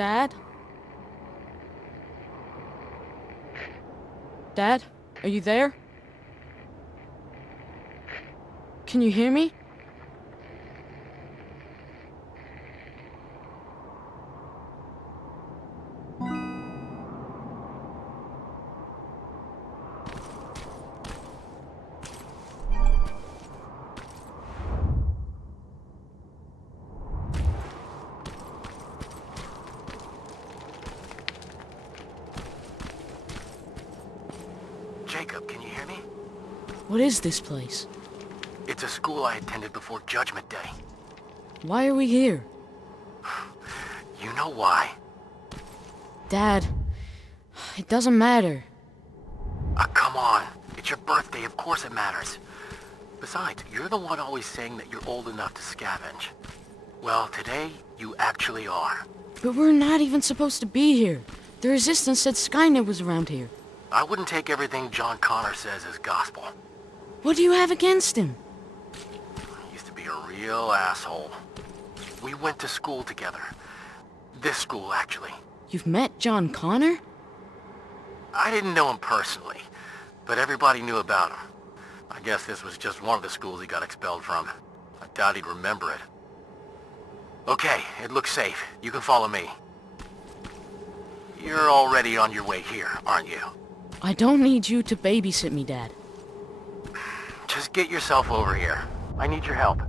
Dad? Dad? Are you there? Can you hear me? Jacob, can you hear me? What is this place? It's a school I attended before Judgment Day. Why are we here? You know why. Dad, it doesn't matter. Come on. It's your birthday, of course it matters. Besides, you're the one always saying that you're old enough to scavenge. Well, today, you actually are. But we're not even supposed to be here. The Resistance said Skynet was around here. I wouldn't take everything John Connor says as gospel. What do you have against him? He used to be a real asshole. We went to school together. This school, actually. You've met John Connor? I didn't know him personally, but everybody knew about him. I guess this was just one of the schools he got expelled from. I doubt he'd remember it. Okay, it looks safe. You can follow me. You're already on your way here, aren't you? I don't need you to babysit me, Dad. Just get yourself over here. I need your help.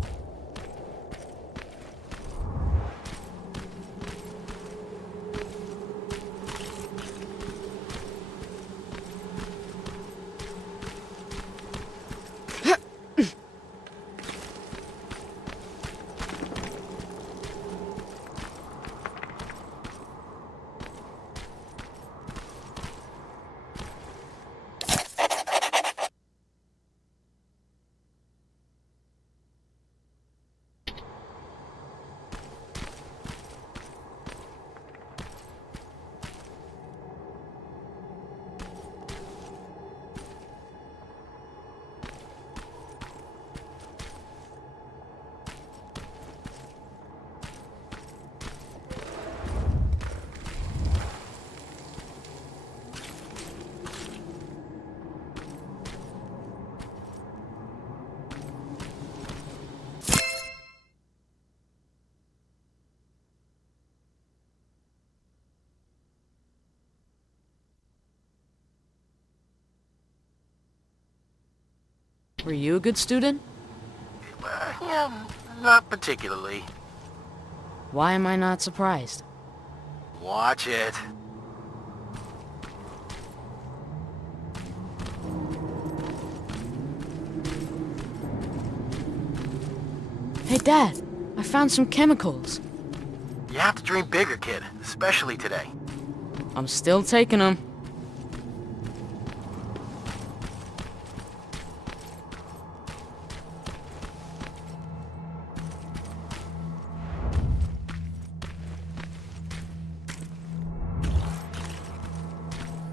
Were you a good student? Yeah, not particularly. Why am I not surprised? Watch it. Hey, Dad, I found some chemicals. You have to dream bigger, kid. Especially today. I'm still taking them.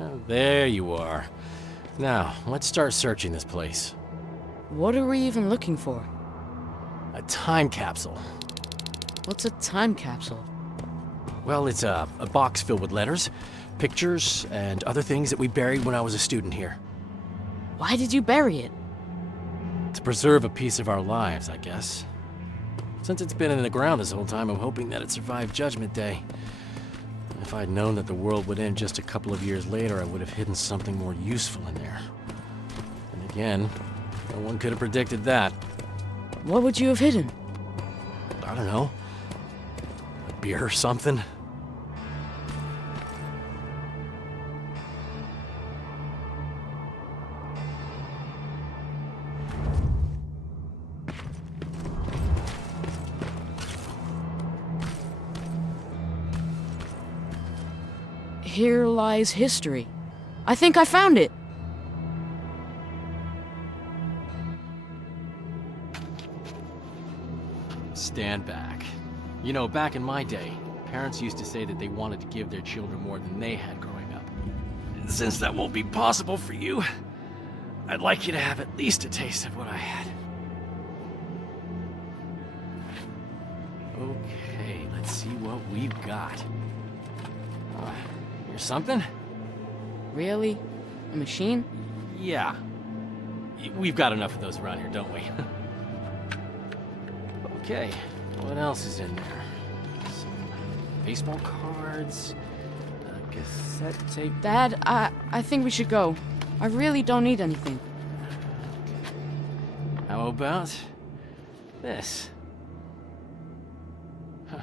Oh, there you are. Now, let's start searching this place. What are we even looking for? A time capsule. What's a time capsule? Well, it's a box filled with letters, pictures, and other things that we buried when I was a student here. Why did you bury it? To preserve a piece of our lives, I guess. Since it's been in the ground this whole time, I'm hoping that it survived Judgment Day. If I'd known that the world would end just a couple of years later, I would have hidden something more useful in there. And again, no one could have predicted that. What would you have hidden? I don't know. A beer or something? Here lies history. I think I found it. Stand back. You know, back in my day, parents used to say that they wanted to give their children more than they had growing up. And since that won't be possible for you, I'd like you to have at least a taste of what I had. Okay, let's see what we've got. Here's something? Really? A machine? Yeah. We've got enough of those around here, don't we? Okay, what else is in there? Some baseball cards, a cassette tape. Dad, I think we should go. I really don't need anything. How about this? Huh.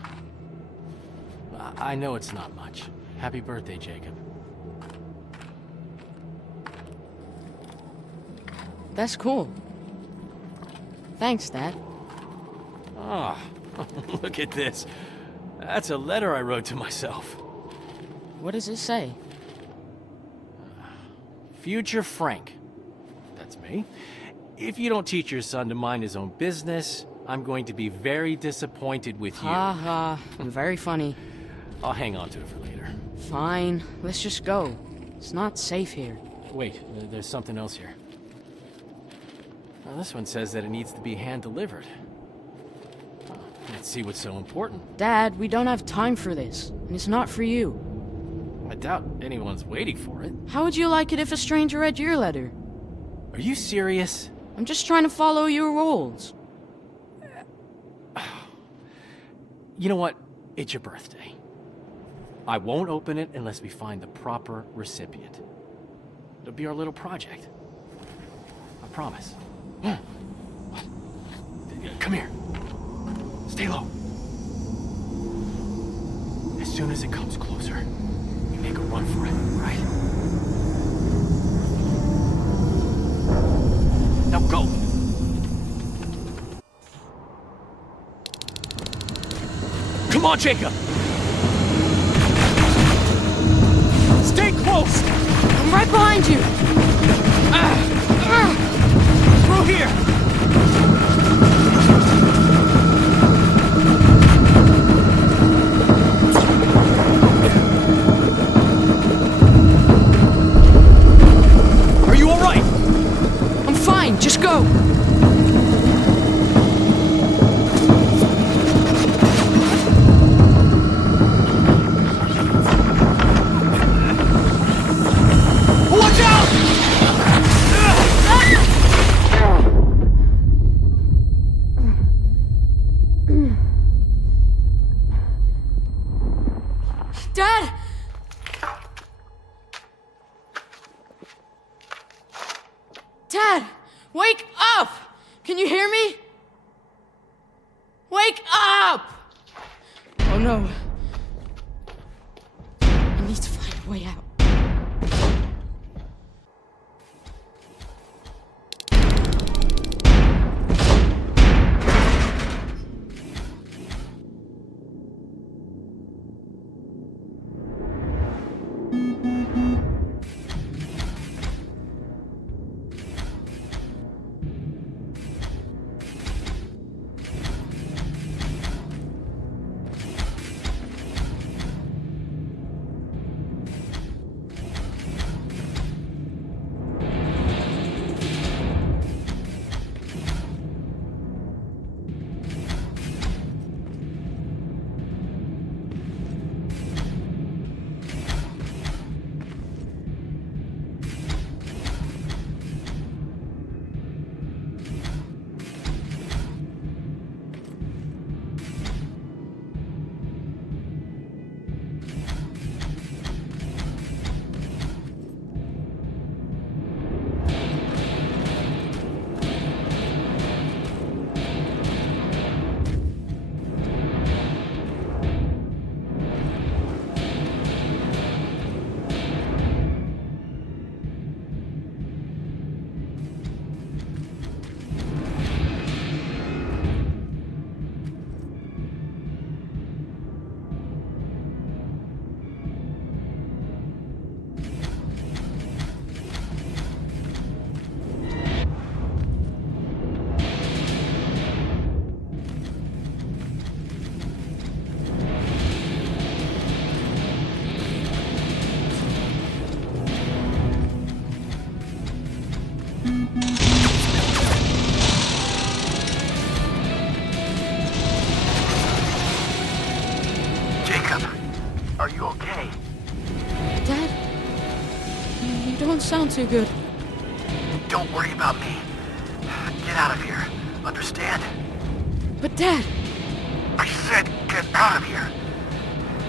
I know it's not much. Happy birthday, Jacob. That's cool. Thanks, Dad. Oh, look at this. That's a letter I wrote to myself. What does it say? Future Frank. That's me. If you don't teach your son to mind his own business, I'm going to be very disappointed with you. Ha ha. Very funny. I'll hang on to it for later. Fine. Let's just go. It's not safe here. Wait, there's something else here. Now, this one says that it needs to be hand-delivered. Let's see what's so important. Dad, we don't have time for this. And it's not for you. I doubt anyone's waiting for it. How would you like it if a stranger read your letter? Are you serious? I'm just trying to follow your rules. You know what? It's your birthday. I won't open it unless we find the proper recipient. It'll be our little project. I promise. Come here. Stay low. As soon as it comes closer, we make a run for it, right? Now go! Come on, Jacob! Stay close! I'm right behind you! Through here! Are you alright? I'm fine, just go! Watch out! Dad! Dad! Wake up! Can you hear me? Wake up! Oh no. I need to find a way out. Are you okay? Dad? You don't sound too good. Don't worry about me. Get out of here. Understand? But Dad! I said get out of here.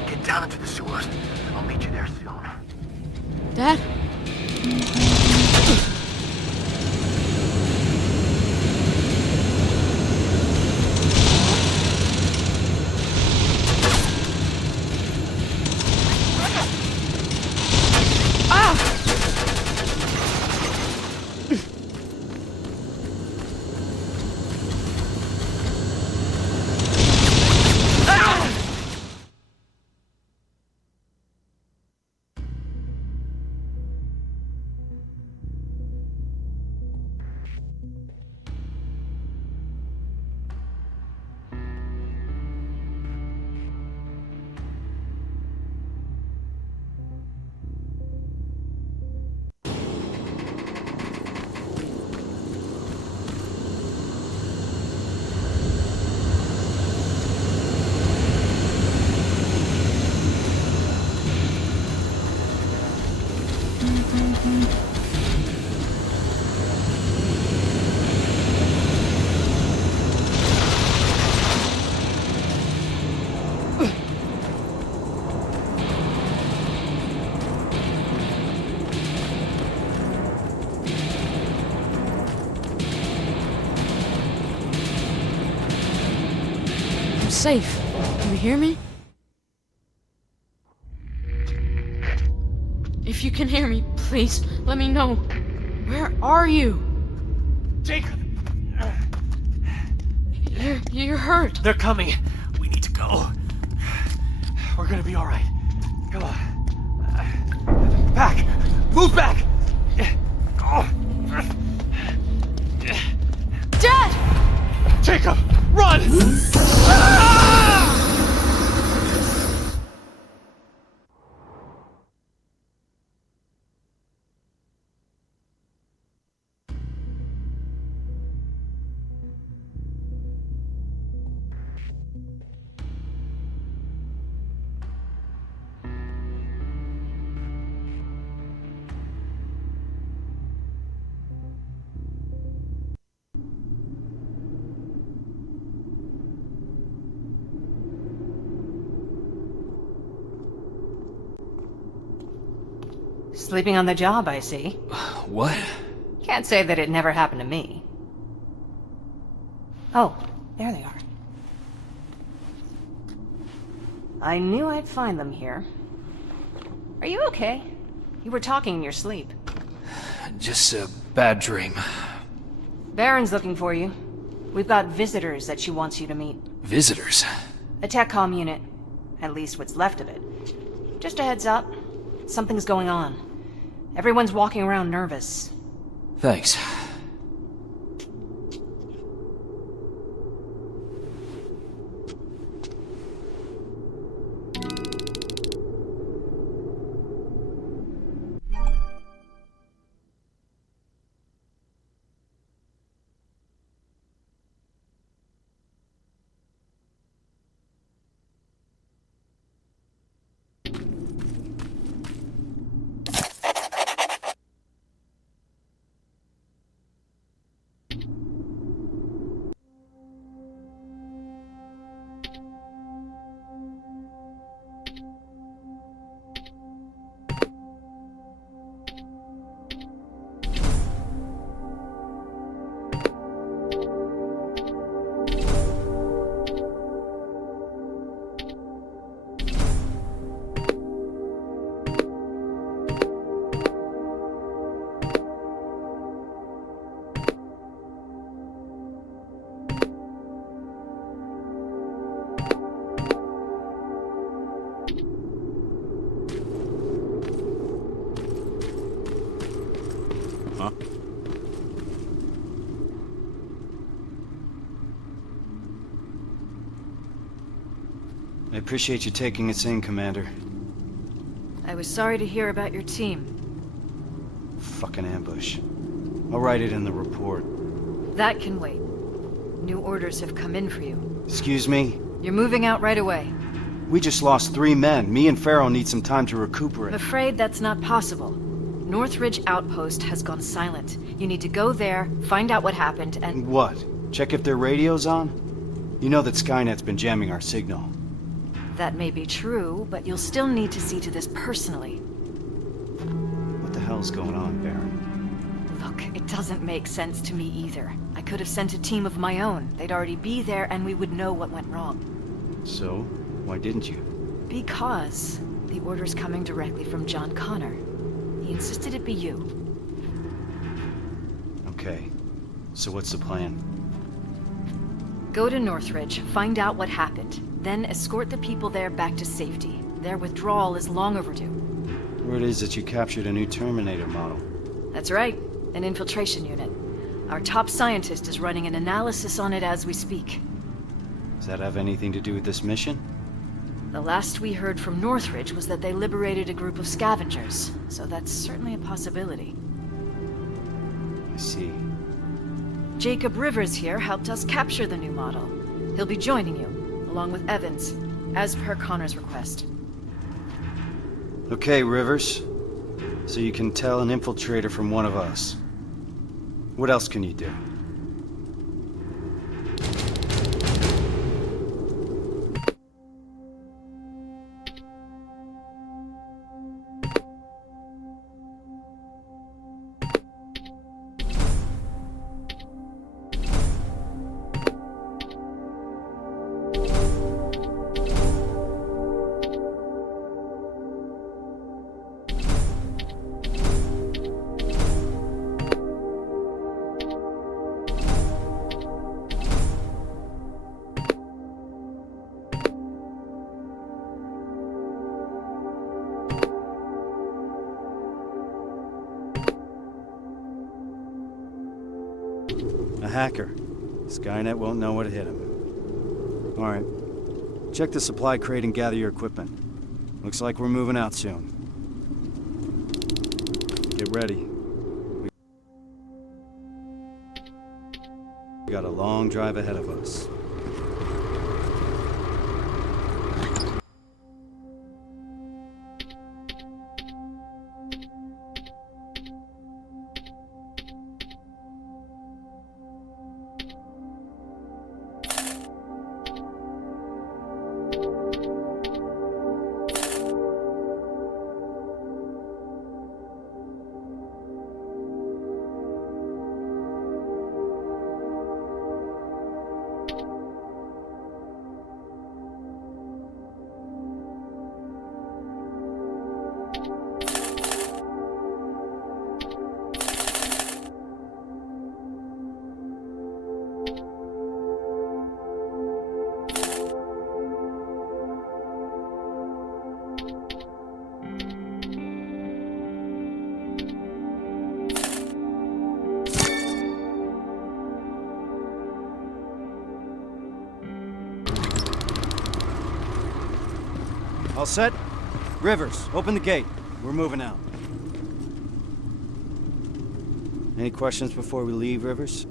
Get down into the sewers. I'll meet you there soon. Dad? I'm safe. Can you hear me? If you can hear me, please, let me know. Where are you? Jacob! You're hurt. They're coming. We need to go. We're gonna be alright. Come on. Back! Move back! Dad! Jacob! Run! Sleeping on the job, I see. What? Can't say that it never happened to me. Oh, there they are. I knew I'd find them here. Are you okay? You were talking in your sleep. Just a bad dream. Baron's looking for you. We've got visitors that she wants you to meet. Visitors? A tech comm unit. At least what's left of it. Just a heads up. Something's going on. Everyone's walking around nervous. Thanks. I appreciate you taking us in, Commander. I was sorry to hear about your team. Fucking ambush. I'll write it in the report. That can wait. New orders have come in for you. Excuse me? You're moving out right away. We just lost 3 men. Me and Farrell need some time to I'm recuperate. afraid that's not possible. Northridge Outpost has gone silent. You need to go there, find out what happened, and... What? Check if their radio's on? You know that Skynet's been jamming our signal. That may be true, but you'll still need to see to this personally. What the hell's going on, Baron? Look, it doesn't make sense to me either. I could have sent a team of my own. They'd already be there and we would know what went wrong. So, why didn't you? Because the order's coming directly from John Connor. He insisted it be you. Okay. So what's the plan? Go to Northridge, find out what happened, then escort the people there back to safety. Their withdrawal is long overdue. Word is that you captured a new Terminator model. That's right, an infiltration unit. Our top scientist is running an analysis on it as we speak. Does that have anything to do with this mission? The last we heard from Northridge was that they liberated a group of scavengers, so that's certainly a possibility. I see. Jacob Rivers here helped us capture the new model. He'll be joining you, along with Evans, as per Connor's request. Okay, Rivers. So you can tell an infiltrator from one of us. What else can you do? A hacker. Skynet won't know what hit him. Alright. Check the supply crate and gather your equipment. Looks like we're moving out soon. Get ready. We got a long drive ahead of us. All set? Rivers, open the gate. We're moving out. Any questions before we leave, Rivers?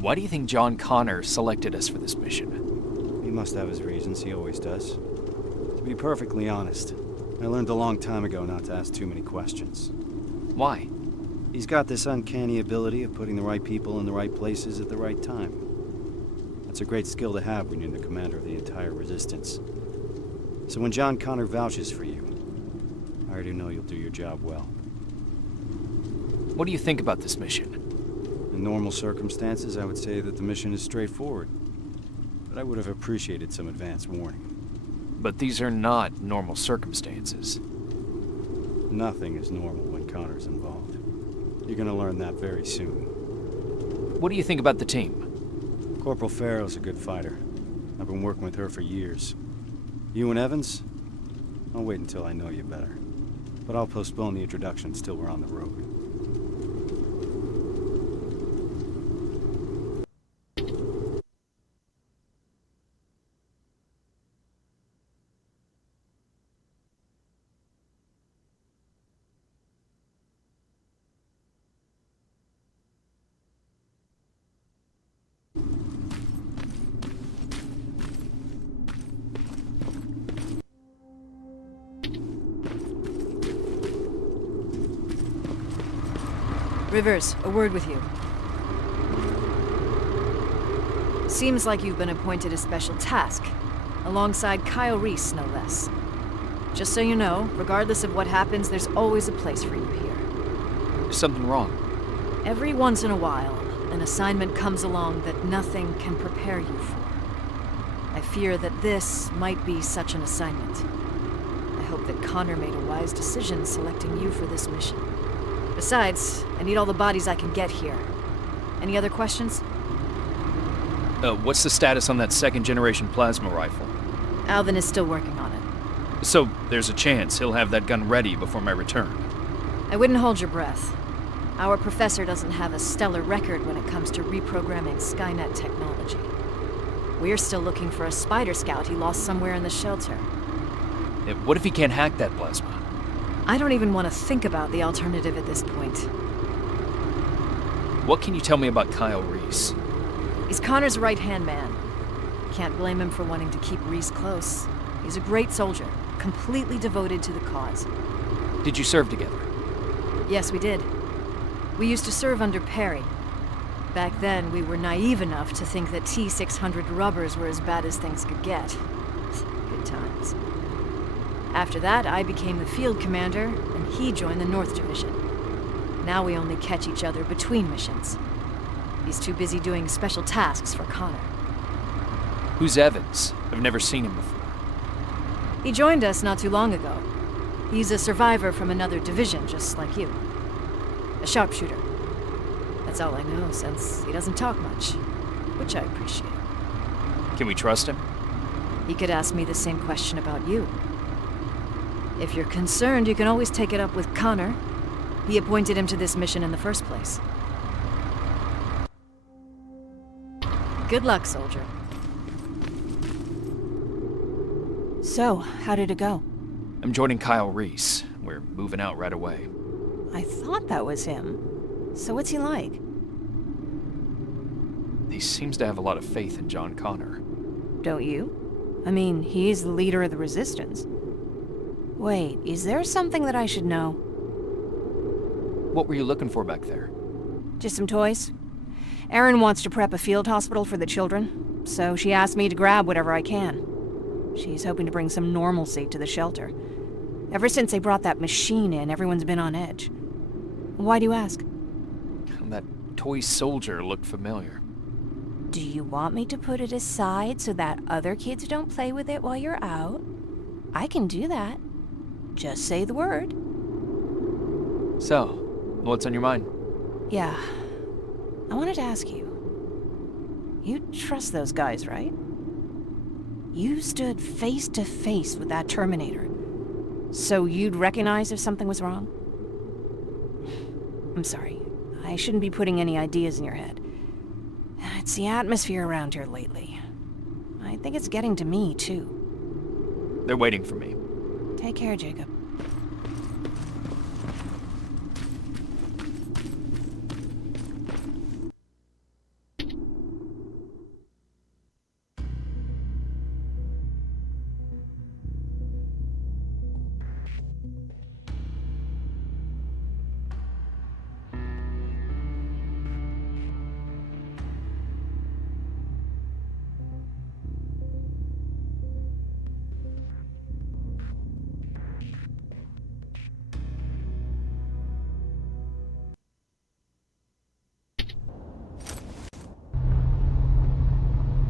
Why do you think John Connor selected us for this mission? He must have his reasons, he always does. To be perfectly honest, I learned a long time ago not to ask too many questions. Why? He's got this uncanny ability of putting the right people in the right places at the right time. That's a great skill to have when you're the commander of the entire Resistance. So when John Connor vouches for you, I already know you'll do your job well. What do you think about this mission? In normal circumstances, I would say that the mission is straightforward. But I would have appreciated some advance warning. But these are not normal circumstances. Nothing is normal when Connor's involved. You're gonna learn that very soon. What do you think about the team? Corporal Farrow's a good fighter. I've been working with her for years. You and Evans? I'll wait until I know you better. But I'll postpone the introductions till we're on the road. Rivers, a word with you. Seems like you've been appointed a special task, alongside Kyle Reese, no less. Just so you know, regardless of what happens, there's always a place for you here. Is something wrong? Every once in a while, an assignment comes along that nothing can prepare you for. I fear that this might be such an assignment. I hope that Connor made a wise decision selecting you for this mission. Besides, I need all the bodies I can get here. Any other questions? What's the status on that second-generation plasma rifle? Alvin is still working on it. So, there's a chance he'll have that gun ready before my return. I wouldn't hold your breath. Our professor doesn't have a stellar record when it comes to reprogramming Skynet technology. We're still looking for a spider scout he lost somewhere in the shelter. What if he can't hack that plasma? I don't even want to think about the alternative at this point. What can you tell me about Kyle Reese? He's Connor's right-hand man. Can't blame him for wanting to keep Reese close. He's a great soldier, completely devoted to the cause. Did you serve together? Yes, we did. We used to serve under Perry. Back then, we were naive enough to think that T-600 rubbers were as bad as things could get. Good times. After that, I became the field commander, and he joined the North Division. Now we only catch each other between missions. He's too busy doing special tasks for Connor. Who's Evans? I've never seen him before. He joined us not too long ago. He's a survivor from another division, just like you. A sharpshooter. That's all I know, since he doesn't talk much, which I appreciate. Can we trust him? He could ask me the same question about you. If you're concerned, you can always take it up with Connor. He appointed him to this mission in the first place. Good luck, soldier. So, how did it go? I'm joining Kyle Reese. We're moving out right away. I thought that was him. So what's he like? He seems to have a lot of faith in John Connor. Don't you? I mean, he's the leader of the Resistance. Wait, is there something that I should know? What were you looking for back there? Just some toys. Erin wants to prep a field hospital for the children, so she asked me to grab whatever I can. She's hoping to bring some normalcy to the shelter. Ever since they brought that machine in, everyone's been on edge. Why do you ask? That toy soldier looked familiar. Do you want me to put it aside so that other kids don't play with it while you're out? I can do that. Just say the word. So, what's on your mind? Yeah. I wanted to ask you. You trust those guys, right? You stood face to face with that Terminator. So you'd recognize if something was wrong? I'm sorry. I shouldn't be putting any ideas in your head. It's the atmosphere around here lately. I think it's getting to me, too. They're waiting for me. Take care, Jacob.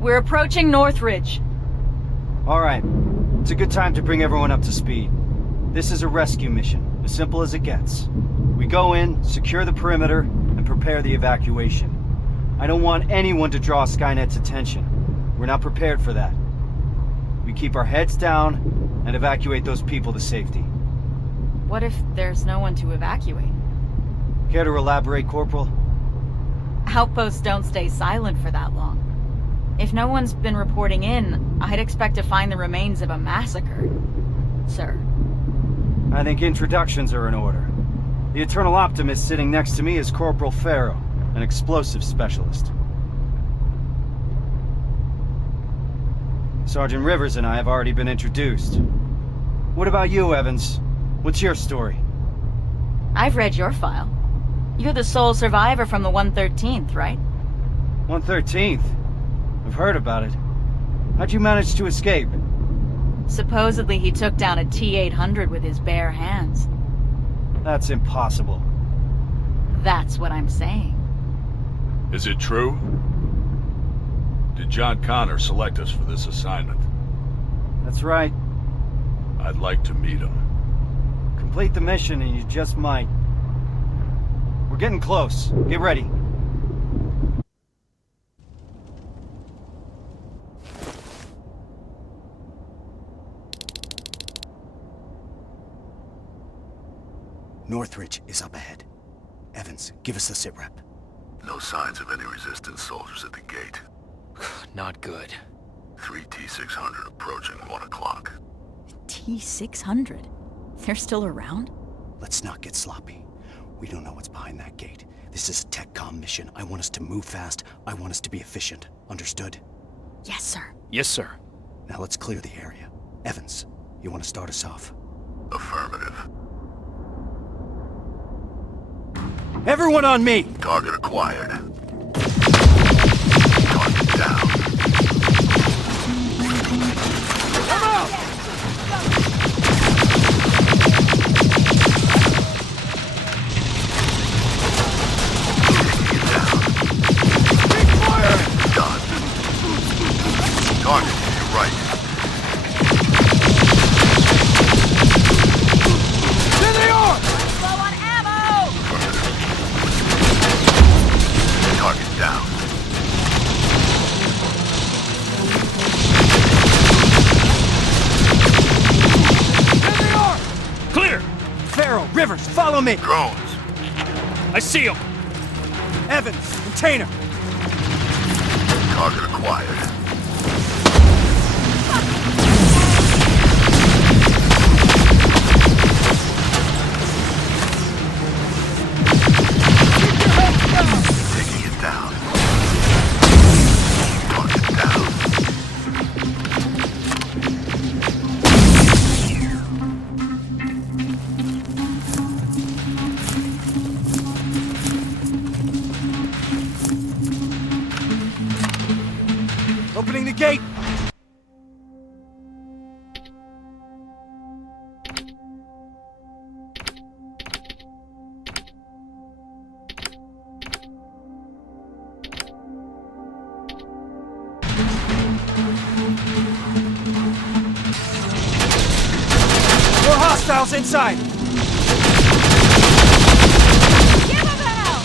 We're approaching Northridge. All right. It's a good time to bring everyone up to speed. This is a rescue mission, as simple as it gets. We go in, secure the perimeter, and prepare the evacuation. I don't want anyone to draw Skynet's attention. We're not prepared for that. We keep our heads down and evacuate those people to safety. What if there's no one to evacuate? Care to elaborate, Corporal? Outposts don't stay silent for that long. If no one's been reporting in, I'd expect to find the remains of a massacre, sir. I think introductions are in order. The Eternal Optimist sitting next to me is Corporal Farrow, an explosive specialist. Sergeant Rivers and I have already been introduced. What about you, Evans? What's your story? I've read your file. You're the sole survivor from the 113th, right? 113th? I've heard about it. How'd you manage to escape? Supposedly he took down a T-800 with his bare hands. That's impossible. That's what I'm saying. Is it true? Did John Connor select us for this assignment? That's right. I'd like to meet him. Complete the mission and you just might. We're getting close. Get ready. Northridge is up ahead. Evans, give us the sitrep. No signs of any resistance soldiers at the gate. Not good. 3 T-600 approaching 1 o'clock. T-600? They're still around? Let's not get sloppy. We don't know what's behind that gate. This is a TechCom mission. I want us to move fast. I want us to be efficient. Understood? Yes, sir. Yes, sir. Now let's clear the area. Evans, you want to start us off? Affirmative. Everyone on me! Target acquired. Target down. Come out! Big fire! Done. Target to your right. There they are! Low on ammo! Target down. There they are! Clear! Farrow, Rivers, follow me! Drones. I see him! Evans, container! Target acquired. Taking it down. Target down. Opening the gate! More hostiles inside! Give him hell!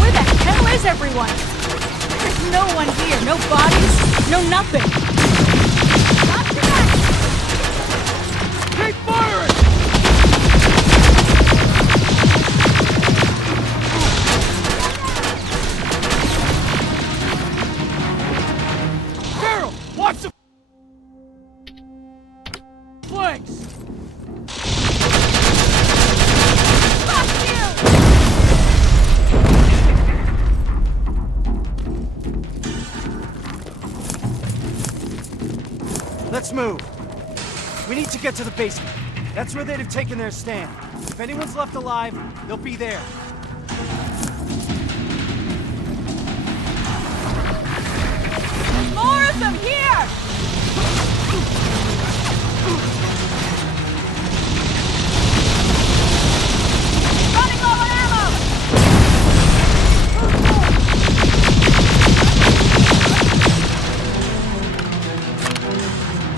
Where the hell is everyone? There's no one here. No bodies. No nothing. Watch your back! Keep firing! rags! Let's move. We need to get to the basement. That's where they'd have taken their stand. If anyone's left alive, they'll be there. There's more of them here! Running low on ammo!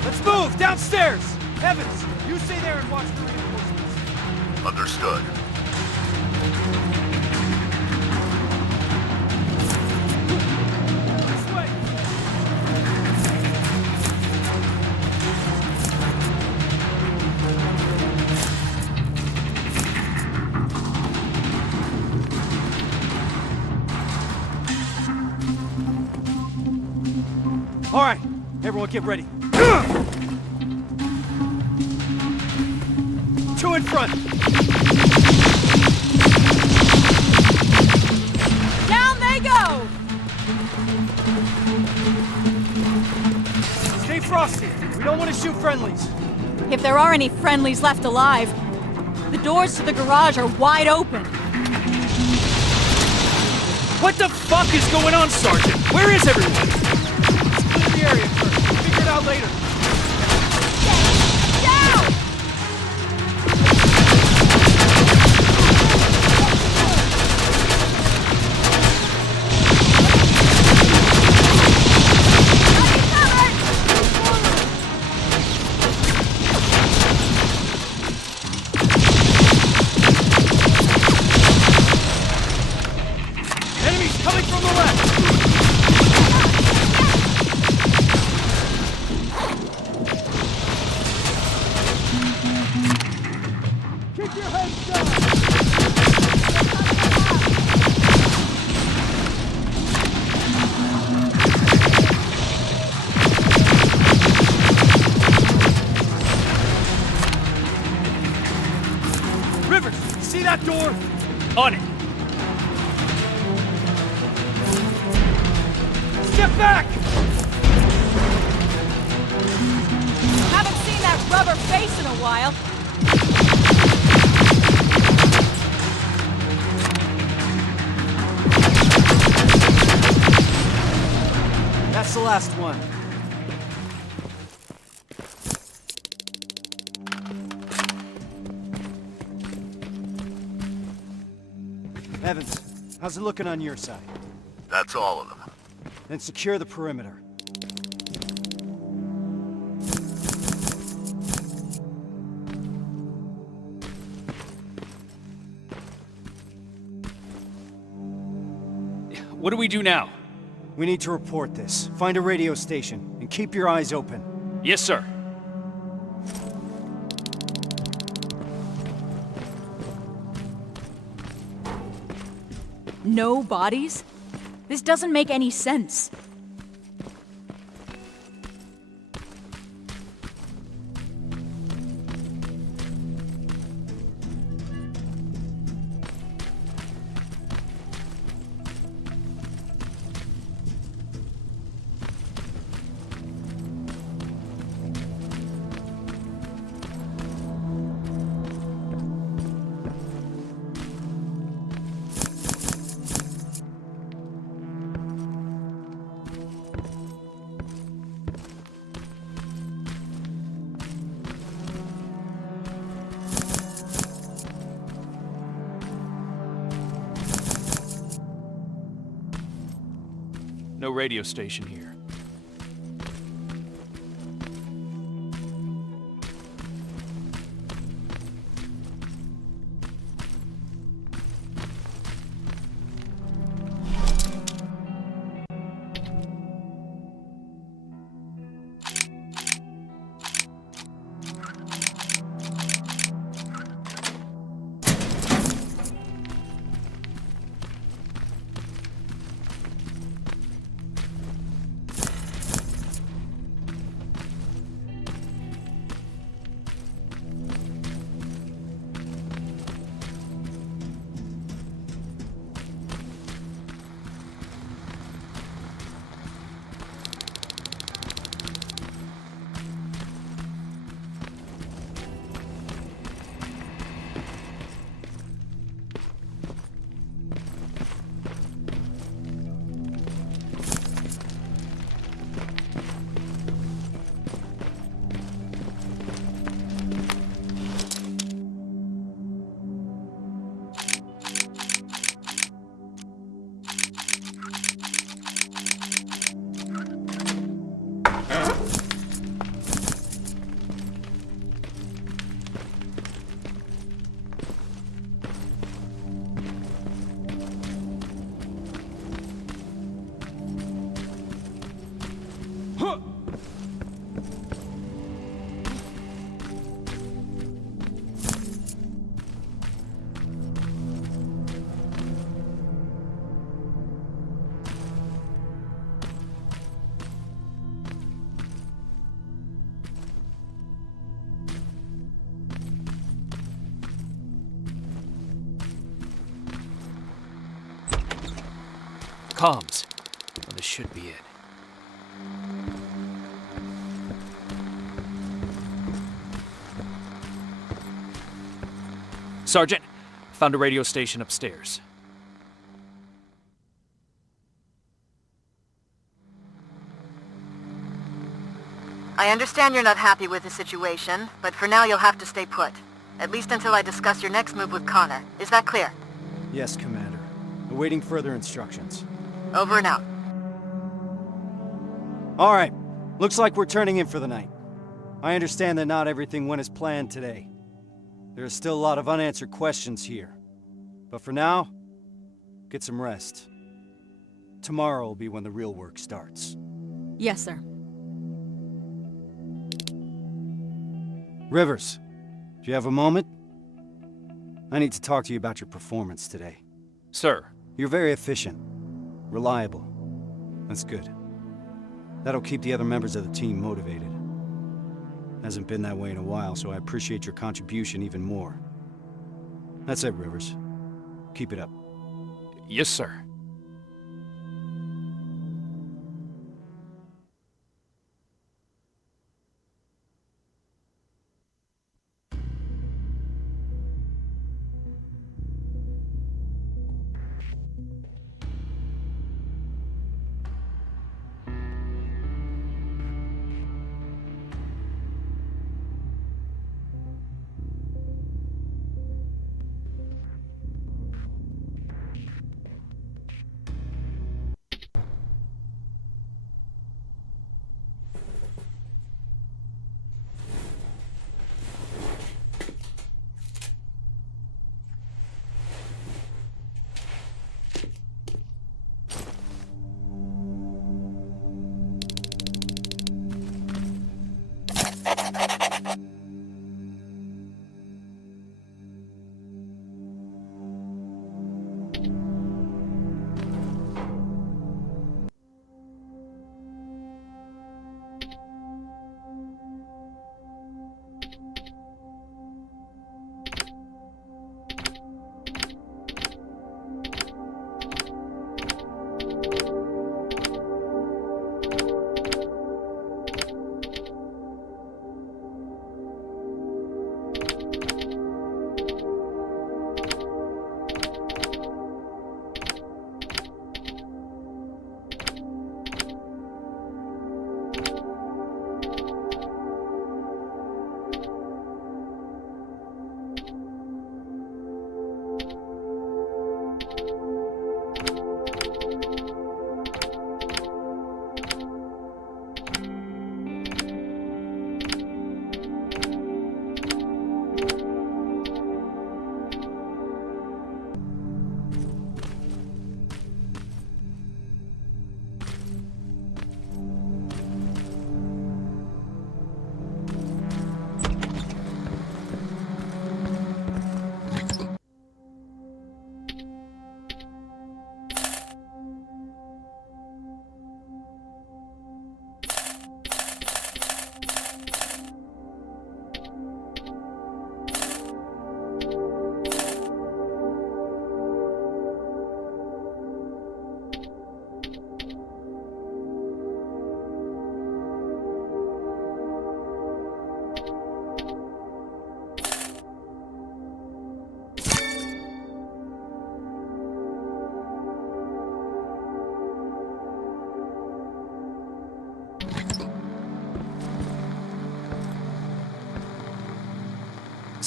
Let's move! Downstairs! Evans, you stay there and watch the reinforcements. Understood. This way! All right, everyone get ready. Two in front. Down they go! Stay frosty. We don't want to shoot friendlies. If there are any friendlies left alive, the doors to the garage are wide open. What the fuck is going on, Sergeant? Where is everyone? Clear the area first. We'll figure it out later. Down! Enemies coming from the left. Keep your heads down. Rivers, see that door? On it. Step back! Haven't seen that rubber face in a while. That's the last one. Evans, how's it looking on your side? That's all of them. Then secure the perimeter. What do we do now? We need to report this. Find a radio station, and keep your eyes open. Yes, sir. No bodies? This doesn't make any sense. No radio station here. Comms. Well, this should be it. Sergeant, found a radio station upstairs. I understand you're not happy with the situation, but for now you'll have to stay put. At least until I discuss your next move with Connor. Is that clear? Yes, Commander. Awaiting further instructions. Over and out. All right. Looks like we're turning in for the night. I understand that not everything went as planned today. There are still a lot of unanswered questions here. But for now, get some rest. Tomorrow will be when the real work starts. Yes, sir. Rivers, do you have a moment? I need to talk to you about your performance today. Sir. You're very efficient. Reliable. That's good. That'll keep the other members of the team motivated. Hasn't been that way in a while, so I appreciate your contribution even more. That's it, Rivers. Keep it up. Yes, sir.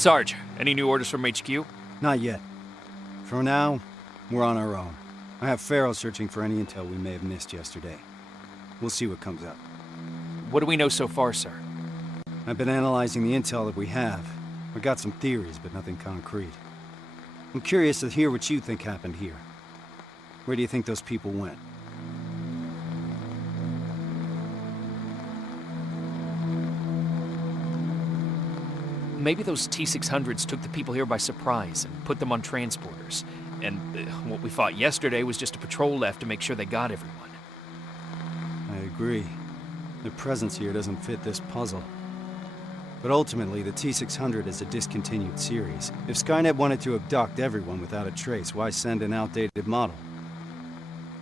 Sarge, any new orders from HQ? Not yet. For now, we're on our own. I have Farrell searching for any intel we may have missed yesterday. We'll see what comes up. What do we know so far, sir? I've been analyzing the intel that we have. I got some theories, but nothing concrete. I'm curious to hear what you think happened here. Where do you think those people went? Maybe those T-600s took the people here by surprise and put them on transporters. And what we fought yesterday was just a patrol left to make sure they got everyone. I agree. Their presence here doesn't fit this puzzle. But ultimately, the T-600 is a discontinued series. If Skynet wanted to abduct everyone without a trace, why send an outdated model?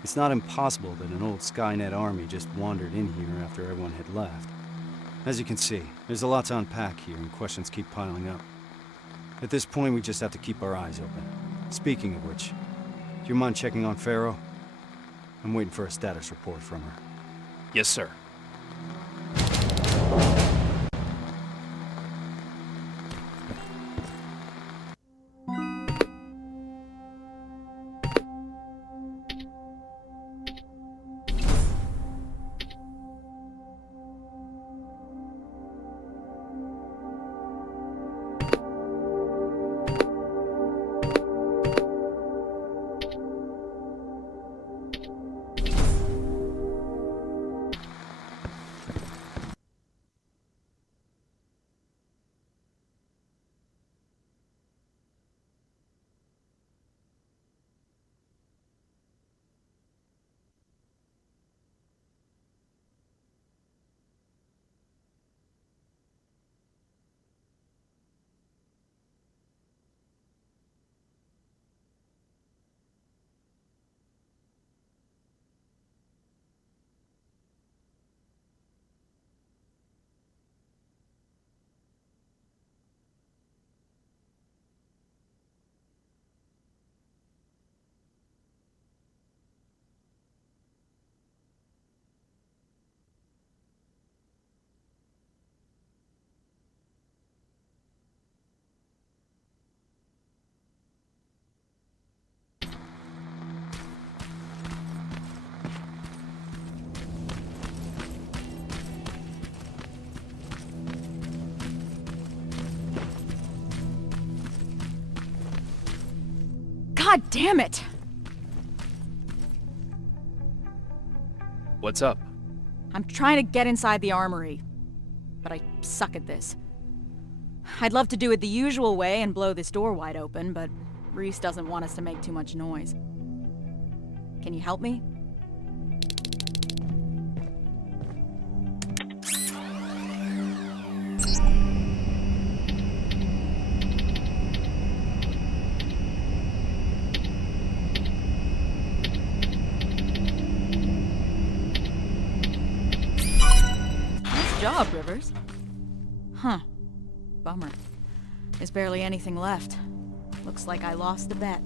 It's not impossible that an old Skynet army just wandered in here after everyone had left. As you can see, there's a lot to unpack here, and questions keep piling up. At this point, we just have to keep our eyes open. Speaking of which, do you mind checking on Pharaoh? I'm waiting for a status report from her. Yes, sir. God damn it! What's up? I'm trying to get inside the armory, but I suck at this. I'd love to do it the usual way and blow this door wide open, but Reese doesn't want us to make too much noise. Can you help me? Nice job, Rivers. Huh. Bummer. There's barely anything left. Looks like I lost a bet.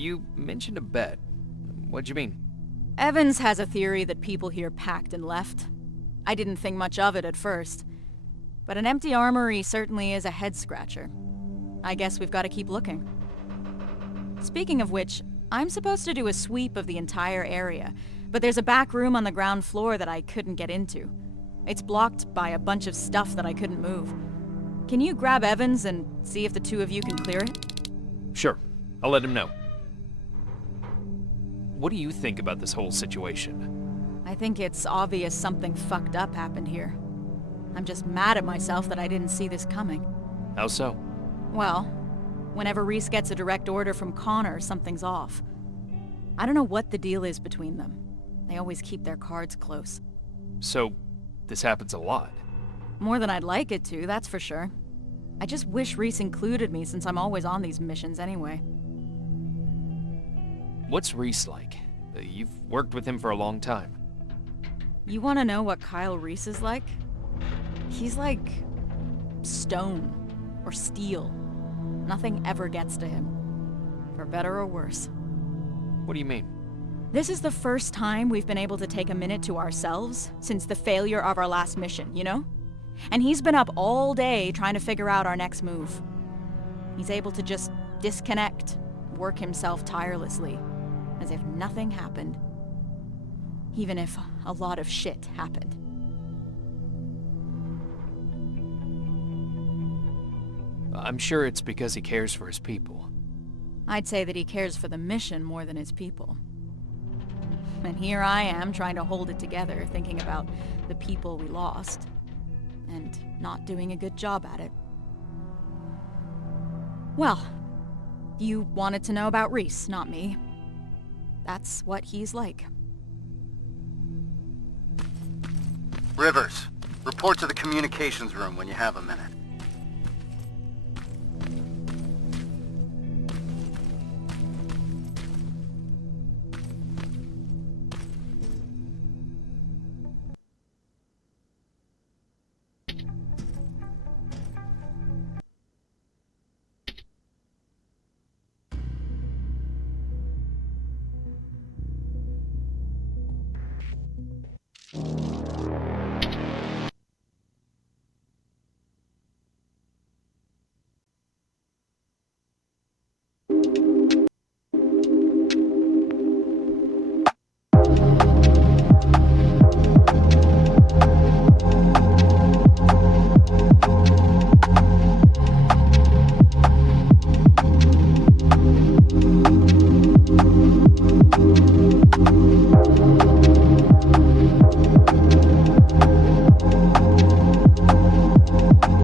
You mentioned a bet. What'd you mean? Evans has a theory that people here packed and left. I didn't think much of it at first. But an empty armory certainly is a head-scratcher. I guess we've got to keep looking. Speaking of which, I'm supposed to do a sweep of the entire area, but there's a back room on the ground floor that I couldn't get into. It's blocked by a bunch of stuff that I couldn't move. Can you grab Evans and see if the two of you can clear it? Sure. I'll let him know. What do you think about this whole situation? I think it's obvious something fucked up happened here. I'm just mad at myself that I didn't see this coming. How so? Well, whenever Reese gets a direct order from Connor, something's off. I don't know what the deal is between them. They always keep their cards close. So, this happens a lot? More than I'd like it to, that's for sure. I just wish Reese included me since I'm always on these missions anyway. What's Reese like? You've worked with him for a long time. You want to know what Kyle Reese is like? He's like stone or steel. Nothing ever gets to him, for better or worse. What do you mean? This is the first time we've been able to take a minute to ourselves since the failure of our last mission, you know? And he's been up all day trying to figure out our next move. He's able to just disconnect, work himself tirelessly, as if nothing happened. Even if a lot of shit happened. I'm sure it's because he cares for his people. I'd say that he cares for the mission more than his people. And here I am trying to hold it together, thinking about the people we lost, and not doing a good job at it. Well, you wanted to know about Reese, not me. That's what he's like. Rivers, report to the communications room when you have a minute.